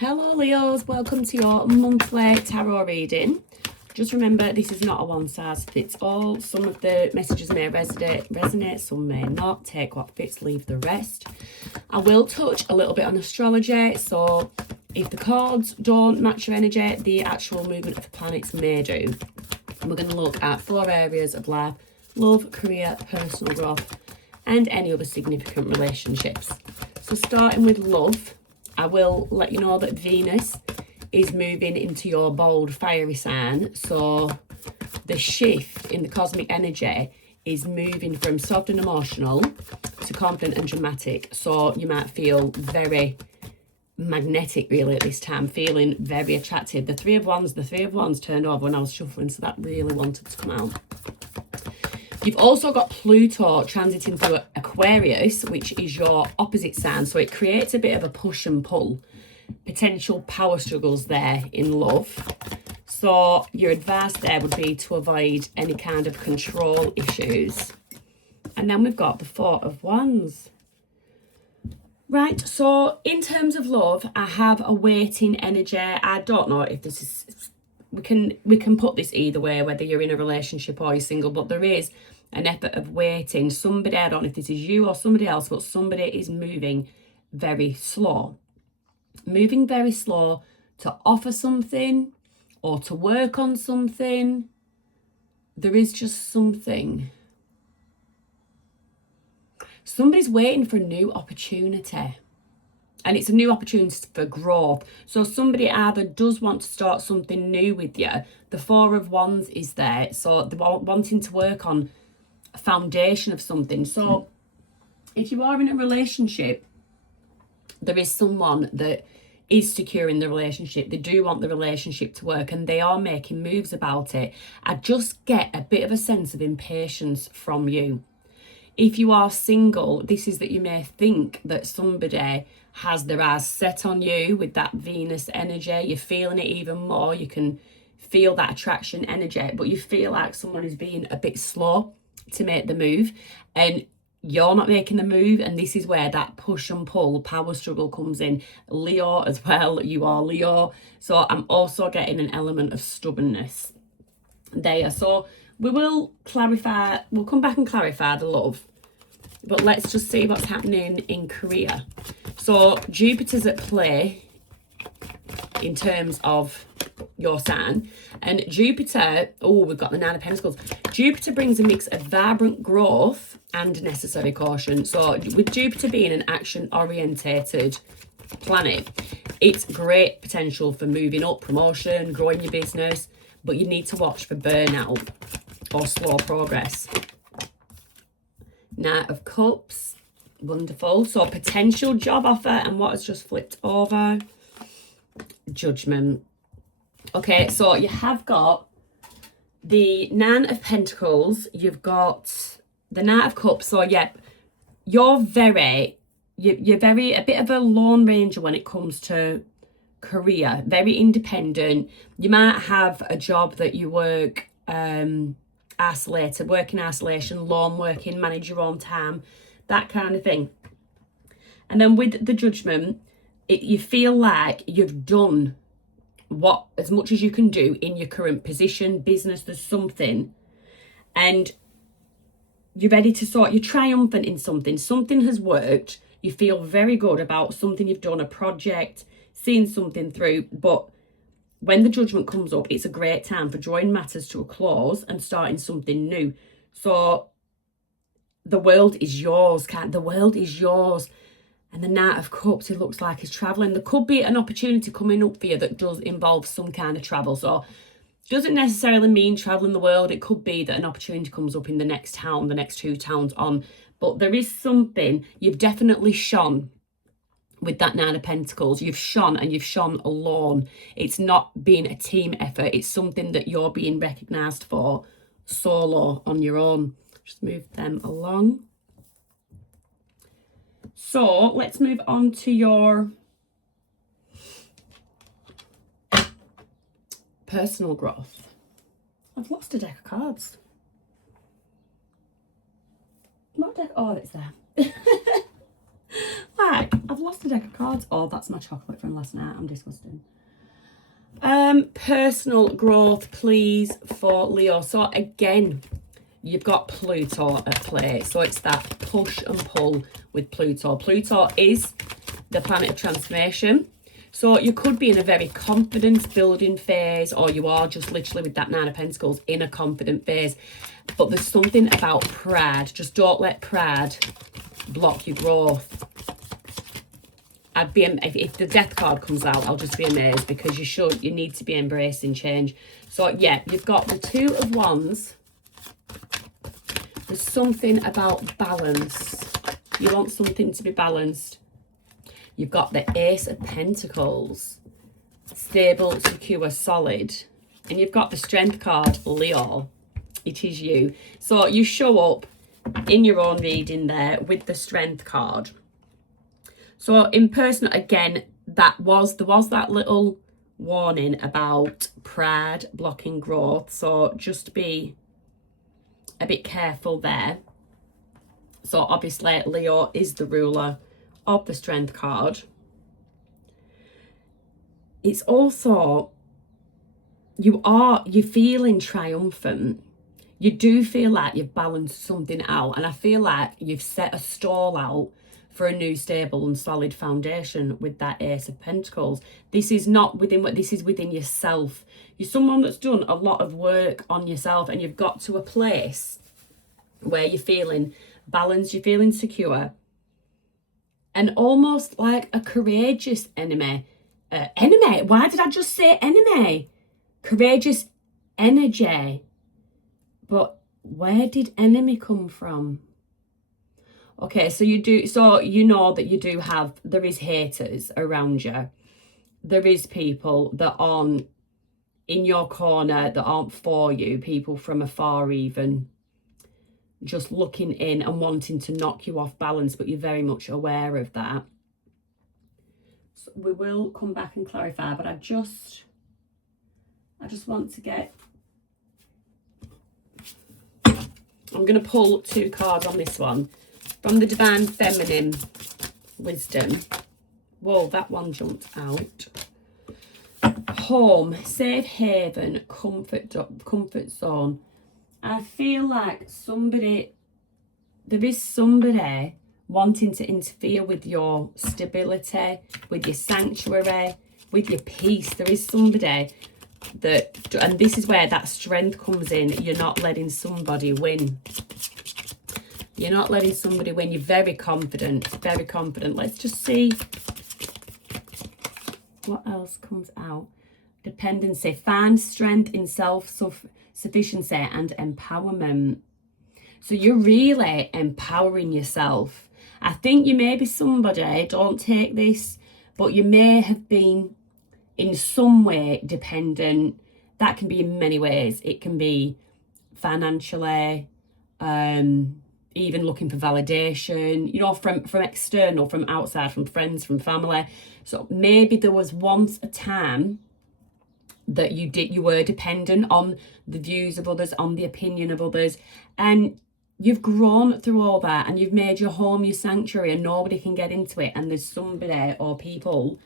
Hello Leos, welcome to your monthly tarot reading. Just remember, this is not a one size fits all. Some of the messages may resonate, some may not. Take what fits, leave the rest. I will touch a little bit on astrology, so if the cards don't match your energy, the actual movement of the planets may do. And we're going to look at 4 areas of life: love, career, personal growth, and any other significant relationships. So starting with love, I will let you know that Venus is moving into your bold, fiery sign. So the shift in the cosmic energy is moving from soft and emotional to confident and dramatic. So you might feel very magnetic really at this time, feeling very attractive. The three of wands turned over when I was shuffling, so that really wanted to come out. You've also got Pluto transiting through Aquarius, which is your opposite sign. So it creates a bit of a push and pull. Potential power struggles there in love. So your advice there would be to avoid any kind of control issues. And then we've got the 4 of Wands. Right, so in terms of love, I have a waiting energy. I don't know if this is... We can put this either way, whether you're in a relationship or you're single, but there is an effort of waiting. Somebody, I don't know if this is you or somebody else, but somebody is moving very slow. Moving very slow to offer something or to work on something. There is just something. Somebody's waiting for a new opportunity. And it's a new opportunity for growth. So somebody either does want to start something new with you. The 4 of Wands is there. So they're wanting to work on a foundation of something. So if you are in a relationship, there is someone that is secure in the relationship. They do want the relationship to work and they are making moves about it. I just get a bit of a sense of impatience from you. If you are single, this is that you may think that somebody has their eyes set on you with that Venus energy. You're feeling it even more. You can feel that attraction energy, but you feel like someone is being a bit slow to make the move and you're not making the move. And this is where that push and pull power struggle comes in. Leo as well, you are Leo. So I'm also getting an element of stubbornness there. So we will clarify, we'll come back and clarify the love. But let's just see what's happening in career. So Jupiter's at play in terms of your sign. And Jupiter, oh, we've got the 9 of Pentacles. Jupiter brings a mix of vibrant growth and necessary caution. So with Jupiter being an action-orientated planet, it's great potential for moving up, promotion, growing your business. But you need to watch for burnout or slow progress. Knight of Cups, wonderful. So potential job offer, and what has just flipped over? Judgment. Okay, so you have got the 9 of Pentacles, you've got the Knight of Cups. So yeah, you're very a bit of a lone ranger when it comes to career, very independent. You might have a job that you work isolated, work in isolation, lone working, manage your own time, that kind of thing. And then with the Judgment, you feel like you've done what as much as you can do in your current position, business, there's something, and you're ready to sort, you're triumphant in something has worked, you feel very good about something you've done, a project, seeing something through. But when the Judgment comes up, it's a great time for drawing matters to a close and starting something new. So the world is yours, the world is yours. And the Knight of Cups, it looks like he's travelling. There could be an opportunity coming up for you that does involve some kind of travel. So it doesn't necessarily mean travelling the world. It could be that an opportunity comes up in the next town, the next 2 towns on. But there is something, you've definitely shone with that 9 of Pentacles. You've shone, and you've shone alone. It's not been a team effort. It's something that you're being recognised for solo on your own. Just move them along. So let's move on to your personal growth. I've lost a deck of cards. What deck? Oh, it's there. Like, I've I've lost a deck of cards. Oh, that's my chocolate from last night. I'm disgusting. Personal growth, please, for Leo. So again, you've got Pluto at play. So it's that push and pull with Pluto. Pluto is the planet of transformation. So you could be in a very confidence building phase, or you are just literally with that Nine of Pentacles in a confident phase. But there's something about pride. Just don't let pride block your growth. I'd be, if the Death card comes out, I'll just be amazed, because you need to be embracing change. So yeah, you've got the Two of Wands. There's something about balance. You want something to be balanced. You've got the Ace of Pentacles. Stable, secure, solid. And you've got the Strength card, Leo. It is you. So you show up in your own reading there with the Strength card. So in personal, again, there was that little warning about pride blocking growth. So just be a bit careful there. So obviously Leo is the ruler of the Strength card. It's also, you're feeling triumphant. You do feel like you've balanced something out, and I feel like you've set a stall out for a new stable and solid foundation with that Ace of Pentacles. This is not within what, this is within yourself. You're someone that's done a lot of work on yourself, and you've got to a place where you're feeling balanced, you're feeling secure, and almost like a courageous enemy. Why did I just say enemy? Courageous energy. But where did enemy come from? Okay, so you know that you do have, there is haters around you. There is people that aren't in your corner, that aren't for you, people from afar even, just looking in and wanting to knock you off balance, but you're very much aware of that. So we will come back and clarify, but I just want to get, I'm going to pull 2 cards on this one. From the Divine Feminine Wisdom. Whoa, that one jumped out. Home, safe haven, comfort zone. I feel like there is somebody wanting to interfere with your stability, with your sanctuary, with your peace. There is somebody that, and this is where that strength comes in. You're not letting somebody win. You're not letting somebody win. You're very confident, very confident. Let's just see what else comes out. Dependency. Find strength in self-sufficiency and empowerment. So you're really empowering yourself. I think you may be somebody, don't take this, but you may have been in some way dependent. That can be in many ways. It can be financially, even looking for validation, you know, from external, from outside, from friends, from family. So maybe there was once a time that you were dependent on the views of others, on the opinion of others, and you've grown through all that, and you've made your home your sanctuary, and nobody can get into it. And there's somebody or people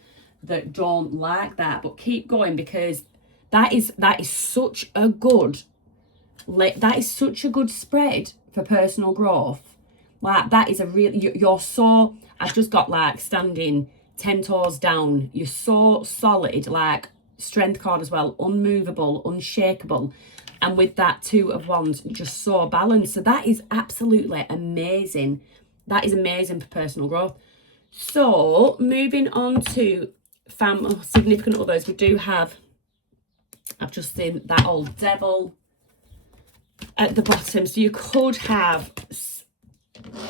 that don't like that, but keep going, because that is such a good spread for personal growth. Like, that is a real, you're so, I've just got like standing 10 toes down. You're so solid, like Strength card as well, unmovable, unshakable, and with that Two of Wands, just so balanced. So that is absolutely amazing. That is amazing for personal growth. So moving on to significant others, we do have, I've just seen that old devil at the bottom. So you could have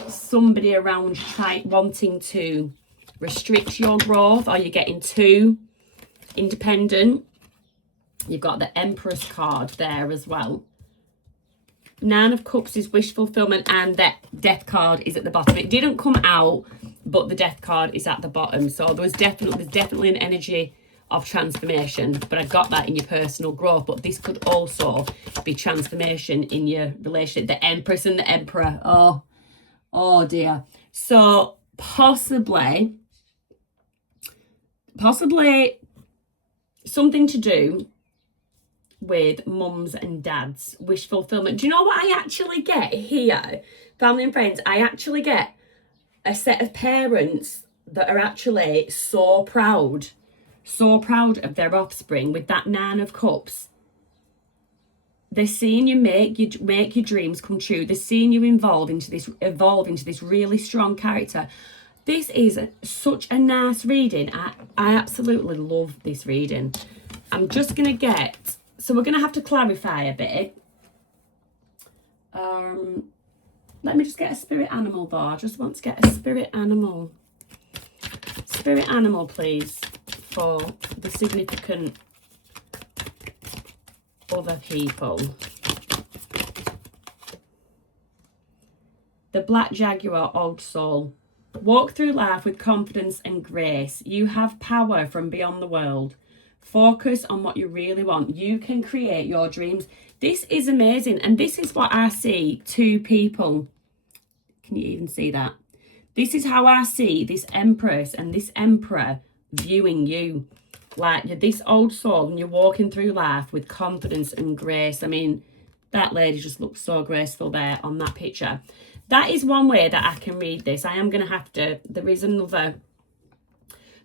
somebody around wanting to restrict your growth, or you're getting too independent. You've got the Empress card there as well. Nine of Cups is wish fulfillment, and that Death card is at the bottom. It didn't come out, but the Death card is at the bottom. So there's definitely an energy of transformation, but I got that in your personal growth. But this could also be transformation in your relationship. The Empress and the Emperor. Oh dear. So possibly possibly something to do with mums and dads, wish fulfillment. Do you know what I actually get here? Family and friends, I actually get a set of parents that are actually so proud of their offspring with that Nine of Cups. They're seeing you make your dreams come true. They're seeing you evolve into this really strong character. This is such a nice reading. I absolutely love this reading. I'm just going to get... So we're going to have to clarify a bit. Let me just get a spirit animal, though. I just want to get a spirit animal. Spirit animal, please, for the significant other people. The Black Jaguar, Old Soul. Walk through life with confidence and grace. You have power from beyond the world. Focus on what you really want. You can create your dreams. This is amazing. And this is what I see two people. Can you even see that? This is how I see this Empress and this Emperor viewing you. Like, you're this old soul and you're walking through life with confidence and grace. I mean, that lady just looks so graceful there on that picture. That is one way that I can read this. I am going to have to... There is another...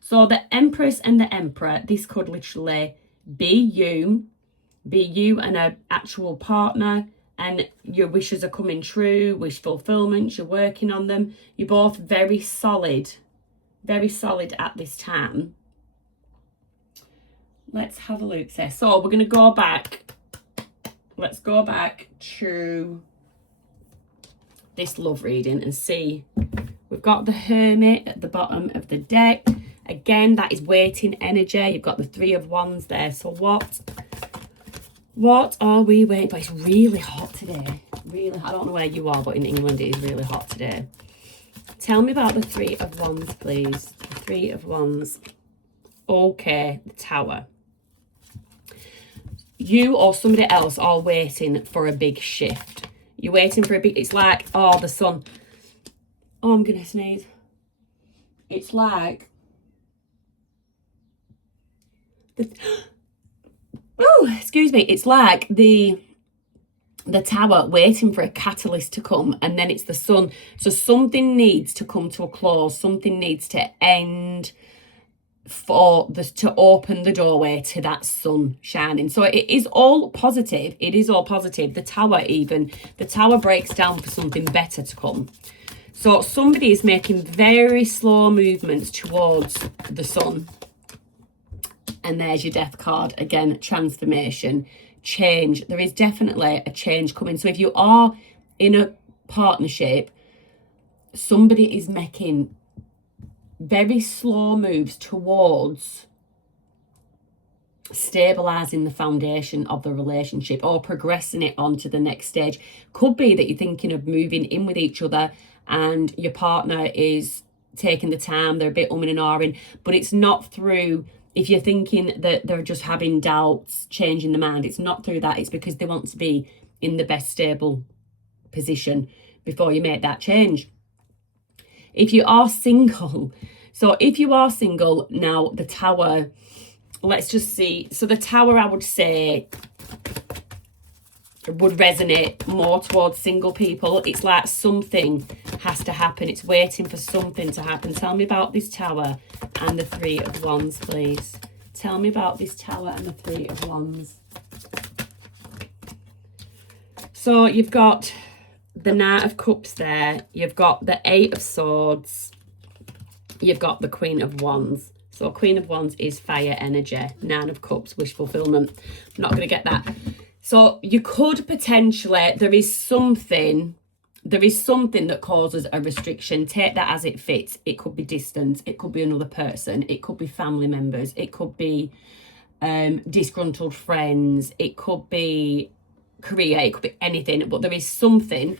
So the Empress and the Emperor, this could literally be you and an actual partner, and your wishes are coming true, wish fulfillment, you're working on them. You're both very solid at this time. Let's have a look there. So we're going to go back. Let's go back to this love reading and see. We've got the Hermit at the bottom of the deck. Again, that is waiting energy. You've got the Three of Wands there. So what are we waiting for? It's really hot today. Really, I don't know where you are, but in England it is really hot today. Tell me about the Three of Wands, please. The Three of Wands. Okay, the Tower. You or somebody else are waiting for a big shift. You're waiting for a big... It's like, oh, the sun. Oh, I'm going to sneeze. It's like... Oh, excuse me. It's like the Tower waiting for a catalyst to come, and then it's the sun. So something needs to come to a close. Something needs to end to open the doorway to that sun shining. So it is all positive. It is all positive. The Tower breaks down for something better to come. So somebody is making very slow movements towards the sun. And there's your Death card. Again, transformation, change. There is definitely a change coming. So if you are in a partnership, somebody is making very slow moves towards stabilizing the foundation of the relationship or progressing it on to the next stage. Could be that you're thinking of moving in with each other and your partner is taking the time, they're a bit umming and ahhing, but it's not through... If you're thinking that they're just having doubts, changing the mind, it's not through that. It's because they want to be in the best stable position before you make that change. If you are single, so if you are single, now the Tower, let's just see. So the Tower, I would say, would resonate more towards single people. It's like something has to happen. It's waiting for something to happen. Tell me about this Tower and the Three of Wands, please. Tell me about this Tower and the Three of Wands. So you've got the Knight of Cups there. You've got the Eight of Swords. You've got the Queen of Wands. So Queen of Wands is fire energy. Nine of Cups, wish fulfillment. I'm not going to get that. So you could potentially, there is something that causes a restriction. Take that as it fits. It could be distance. It could be another person. It could be family members. It could be disgruntled friends. It could be career. It could be anything. But there is something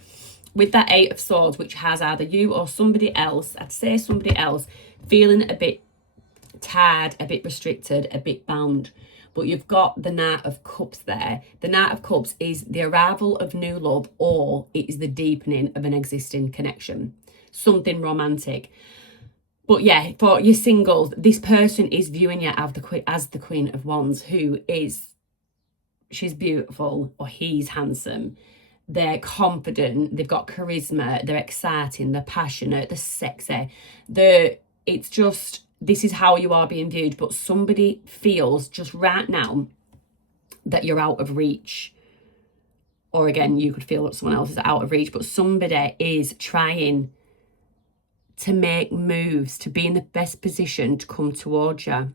with that Eight of Swords which has either you or somebody else, I'd say somebody else, feeling a bit tired, a bit restricted, a bit bound. But you've got the Knight of Cups there. The Knight of Cups is the arrival of new love, or it is the deepening of an existing connection. Something romantic. But yeah, for your singles, this person is viewing you as the Queen of Wands, who is, she's beautiful or he's handsome. They're confident, they've got charisma, they're exciting, they're passionate, they're sexy. It's just, this is how you are being viewed, but somebody feels just right now that you're out of reach. Or again, you could feel that someone else is out of reach, but somebody is trying to make moves to be in the best position to come towards you.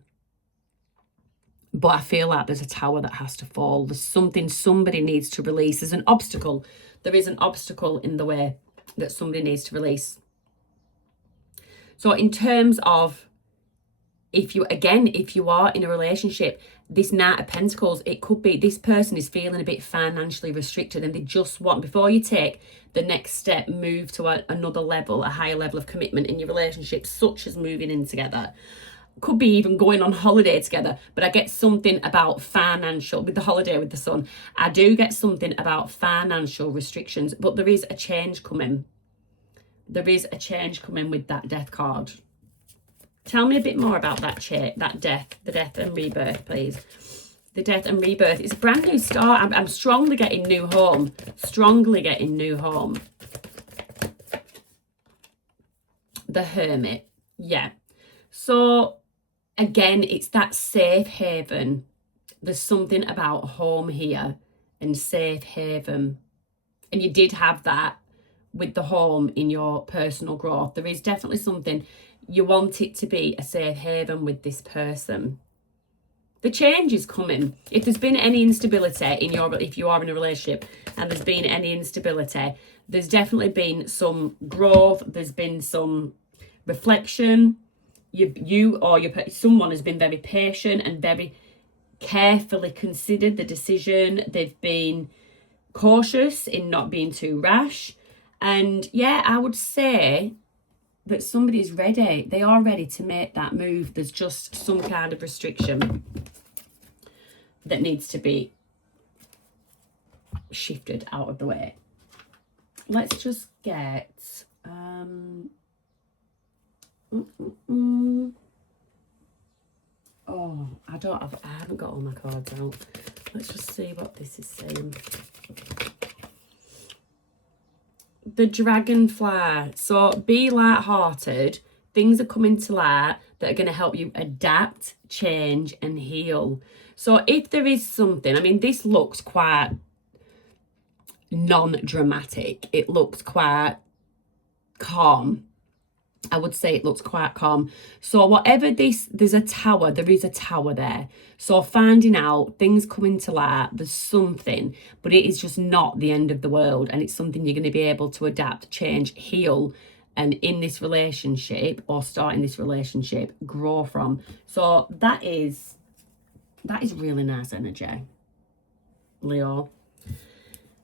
But I feel like there's a tower that has to fall. There's something somebody needs to release. There's an obstacle. There is an obstacle in the way that somebody needs to release. So in terms of, if you are in a relationship, this Knight of Pentacles, it could be this person is feeling a bit financially restricted and they just want, before you take the next step, move to another level, a higher level of commitment in your relationship, such as moving in together. Could be even going on holiday together, but I get something about financial, with the holiday with the sun, I do get something about financial restrictions, but there is a change coming. There is a change coming with that Death card. Tell me a bit more about that death, the death and rebirth, please. The death and rebirth. It's a brand new start. I'm strongly getting new home. Strongly getting new home. The Hermit. Yeah. So, again, it's that safe haven. There's something about home here and safe haven. And you did have that with the home in your personal growth. There is definitely something. You want it to be a safe haven with this person. The change is coming. If there's been any instability if you are in a relationship and there's been any instability, there's definitely been some growth. There's been some reflection. Someone has been very patient and very carefully considered the decision. They've been cautious in not being too rash. And yeah, I would say that somebody is ready. They are ready to make that move. There's just some kind of restriction that needs to be shifted out of the way. Let's just get I haven't got all my cards out. Let's just see what this is saying. The Dragonfly. So be light-hearted. Things are coming to light that are going to help you adapt, change and heal. So if there is something, I mean, this looks quite non-dramatic. It looks quite calm. I would say it looks quite calm. So whatever there's a tower, there is a tower there. So finding out, things coming to light, there's something, but it is just not the end of the world. And it's something you're going to be able to adapt, change, heal, and in this relationship or starting this relationship, grow from. So that is really nice energy, Leo.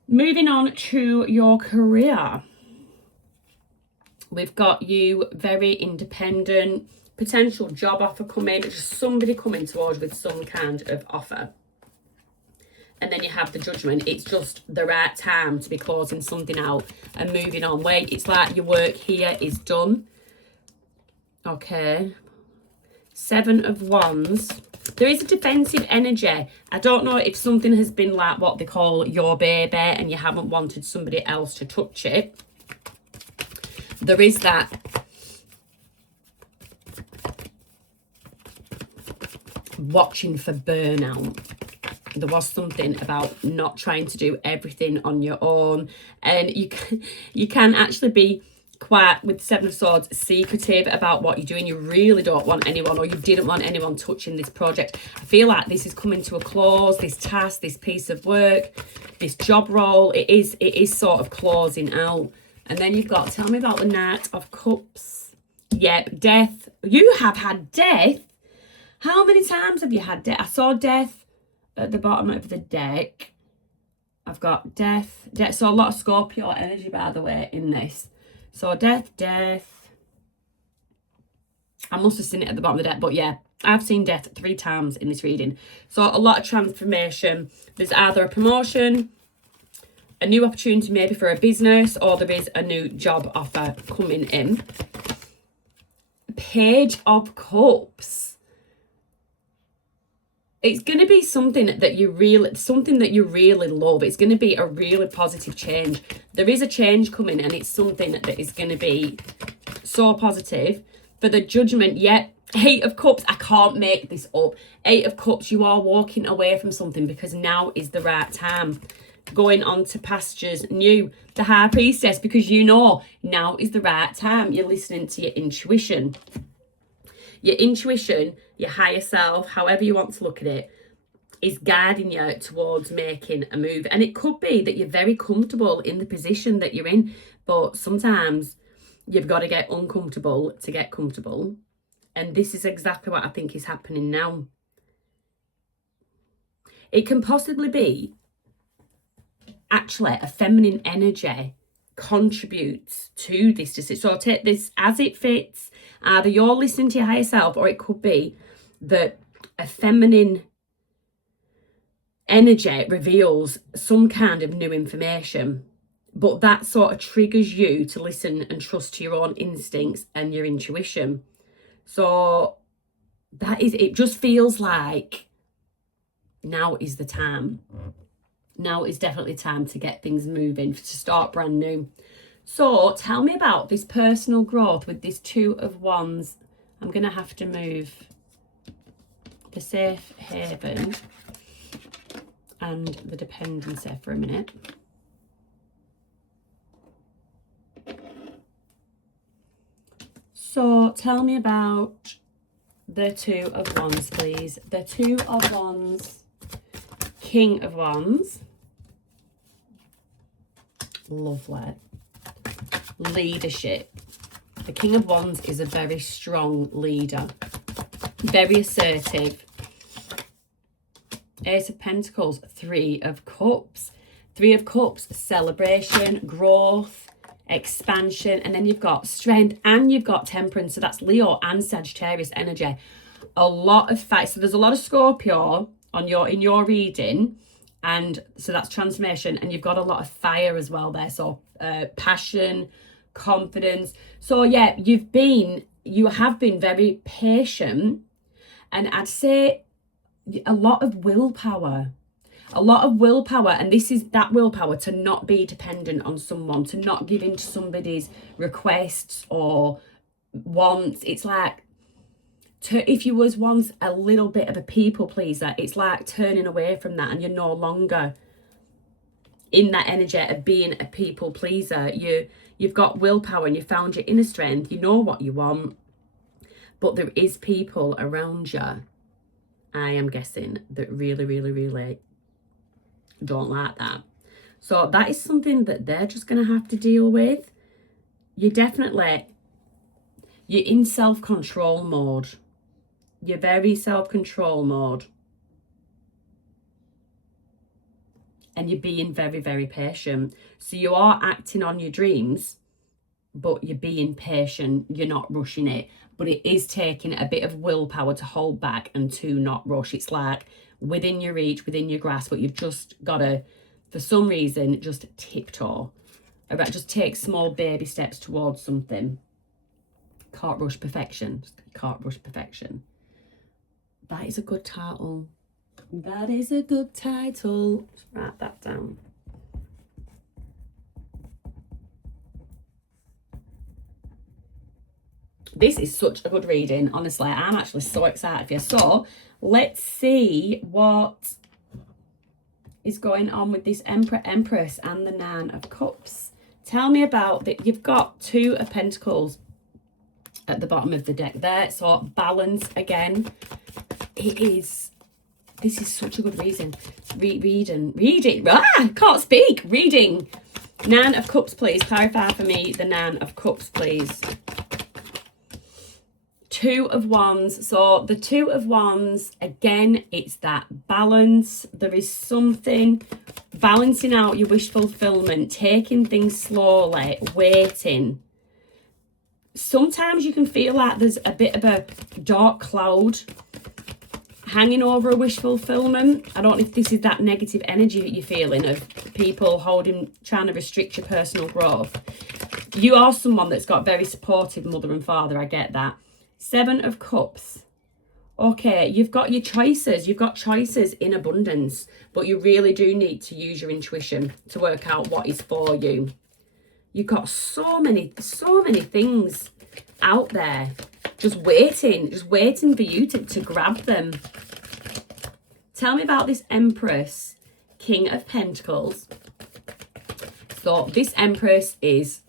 Moving on to your career. We've got you very independent, potential job offer coming, just somebody coming towards you with some kind of offer. And then you have the Judgment. It's just the right time to be closing something out and moving on. Wait, it's like your work here is done. Okay. 7 of Wands. There is a defensive energy. I don't know if something has been like what they call your baby and you haven't wanted somebody else to touch it. There is that watching for burnout. There was something about not trying to do everything on your own, and you can actually be quite, with 7 of Swords, secretive about what you're doing. You really don't want anyone, or you didn't want anyone touching this project. I feel like this is coming to a close, this task, this piece of work, this job role. It is sort of closing out. And then you've got, tell me about the Knight of Cups. Yep, death. You have had death. How many times have you had death? I saw death at the bottom of the deck. I've got death. So a lot of Scorpio energy, by the way, in this. So death. I must have seen it at the bottom of the deck, but yeah, I've seen death 3 times in this reading. So a lot of transformation. There's either a promotion, a new opportunity maybe for a business, or there is a new job offer coming in. Page of Cups. It's going to be something that you really love. It's going to be a really positive change. There is a change coming, and it's something that is going to be so positive. For the Judgment, yeah, 8 of Cups, I can't make this up. 8 of Cups, you are walking away from something because now is the right time. Going on to pastures new. The High Priestess, because you know now is the right time. You're listening to your intuition. Your intuition, your higher self, however you want to look at it, is guiding you towards making a move. And it could be that you're very comfortable in the position that you're in, but sometimes you've got to get uncomfortable to get comfortable. And this is exactly what I think is happening now. It can possibly be actually a feminine energy contributes to this decision. So take this as it fits. Either you're listening to your higher self, or it could be that a feminine energy reveals some kind of new information, but that sort of triggers you to listen and trust to your own instincts and your intuition. So that is, it just feels like now is the time. Now is definitely time to get things moving, to start brand new. So tell me about this personal growth with this 2 of Wands. I'm going to have to move the safe haven and the dependency for a minute. So tell me about the 2 of Wands, please. The 2 of Wands, King of Wands. Lovely. Leadership. The King of Wands is a very strong leader. Very assertive. Ace of Pentacles, 3 of Cups. 3 of Cups, celebration, growth, expansion. And then you've got strength and you've got temperance. So that's Leo and Sagittarius energy. A lot of fight. So there's a lot of Scorpio in your reading. And so that's transformation, and you've got a lot of fire as well there. So passion, confidence. So yeah, you have been very patient, and I'd say a lot of willpower. And this is that willpower to not be dependent on someone, to not give in to somebody's requests or wants. It's like, if you was once a little bit of a people pleaser, it's like turning away from that, and you're no longer in that energy of being a people pleaser. You've got willpower and you found your inner strength. You know what you want, but there is people around you, I am guessing, that really, really, really don't like that. So that is something that they're just going to have to deal with. You're in self-control mode. You're very self-control mode. And you're being very, very patient. So you are acting on your dreams, but you're being patient. You're not rushing it. But it is taking a bit of willpower to hold back and to not rush. It's like within your reach, within your grasp, but you've just got to, for some reason, just tiptoe. Just take small baby steps towards something. Can't rush perfection. Can't rush perfection. That is a good title. That is a good title. Just write that down. This is such a good reading. Honestly, I'm actually so excited for you. So let's see what is going on with this Emperor, Empress, and the 9 of Cups. Tell me about that. You've got 2 of Pentacles at the bottom of the deck there. So balance again. This is such a good reason. Reading. Can't speak. Reading. 9 of Cups, please. Clarify for me the 9 of Cups, please. 2 of Wands. So the 2 of Wands, again, it's that balance. There is something balancing out your wish fulfillment, taking things slowly, waiting. Sometimes you can feel like there's a bit of a dark cloud hanging over a wish fulfillment. I don't know if this is that negative energy that you're feeling of people trying to restrict your personal growth. You are someone that's got very supportive mother and father, I get that. Seven of Cups. Okay, you've got your choices. You've got choices in abundance, but you really do need to use your intuition to work out what is for you. You've got so many things out there just waiting for you to grab them. Tell me about this Empress, King of Pentacles. So this Empress is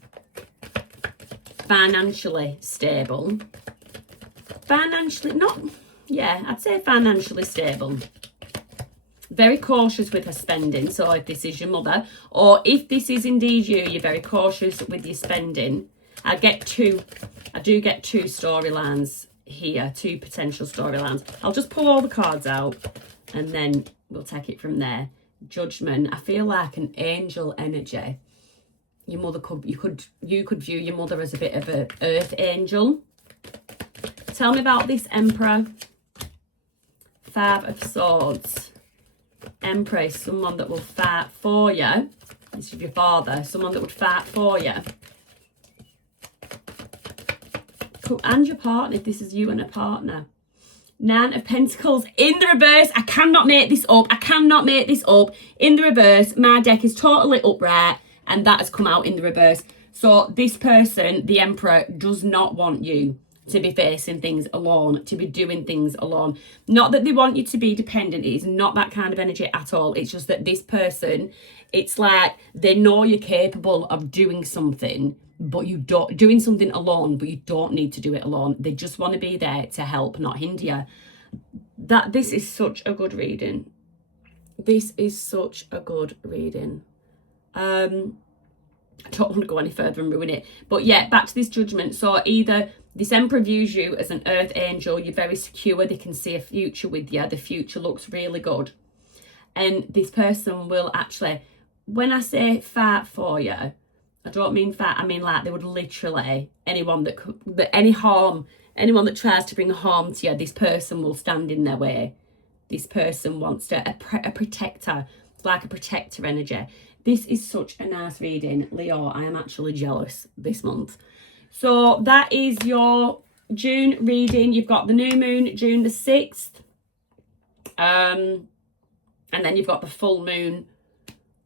financially stable. I'd say financially stable. Very cautious with her spending. So if this is your mother, or if this is indeed you, you're very cautious with your spending. I do get two storylines here, two potential storylines. I'll just pull all the cards out and then we'll take it from there. Judgment. I feel like an angel energy. Your mother you could view your mother as a bit of an earth angel. Tell me about this Emperor. Five of Swords. Empress, someone that will fight for you. This is your father, someone that would fight for you. Cool. And your partner, if this is you and a partner. Nine of Pentacles in the reverse. I cannot make this up. In the reverse, my deck is totally upright and that has come out in the reverse. So this person, the Emperor, does not want you to be facing things alone, to be doing things alone. Not that they want you to be dependent. It is not that kind of energy at all. It's just that this person, it's like they know you're capable of doing something, but you don't doing something alone, but you don't need to do it alone. They just want to be there to help, not hinder you. This is such a good reading. This is such a good reading. I don't want to go any further and ruin it. But yeah, back to this Judgment. So either this Emperor views you as an earth angel, you're very secure, they can see a future with you, the future looks really good. And this person will actually, when I say fight for you, I don't mean fight, I mean like they would literally, anyone that tries to bring harm to you, this person will stand in their way. This person wants to, a protector, like a protector energy. This is such a nice reading, Leo. I am actually jealous this month. So that is your June reading. You've got the new moon, June the 6th. And then you've got the full moon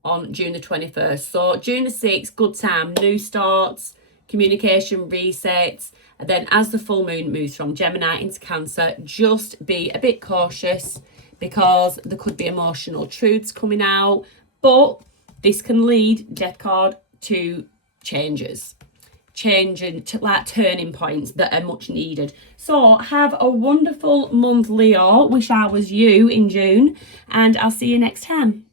on June the 21st. So June the 6th, good time, new starts, communication resets. And then as the full moon moves from Gemini into Cancer, just be a bit cautious because there could be emotional truths coming out. But this can lead, death card, to changes. Changing to like turning points that are much needed. So have a wonderful month, Leo. Wish I was you in June, and I'll see you next time.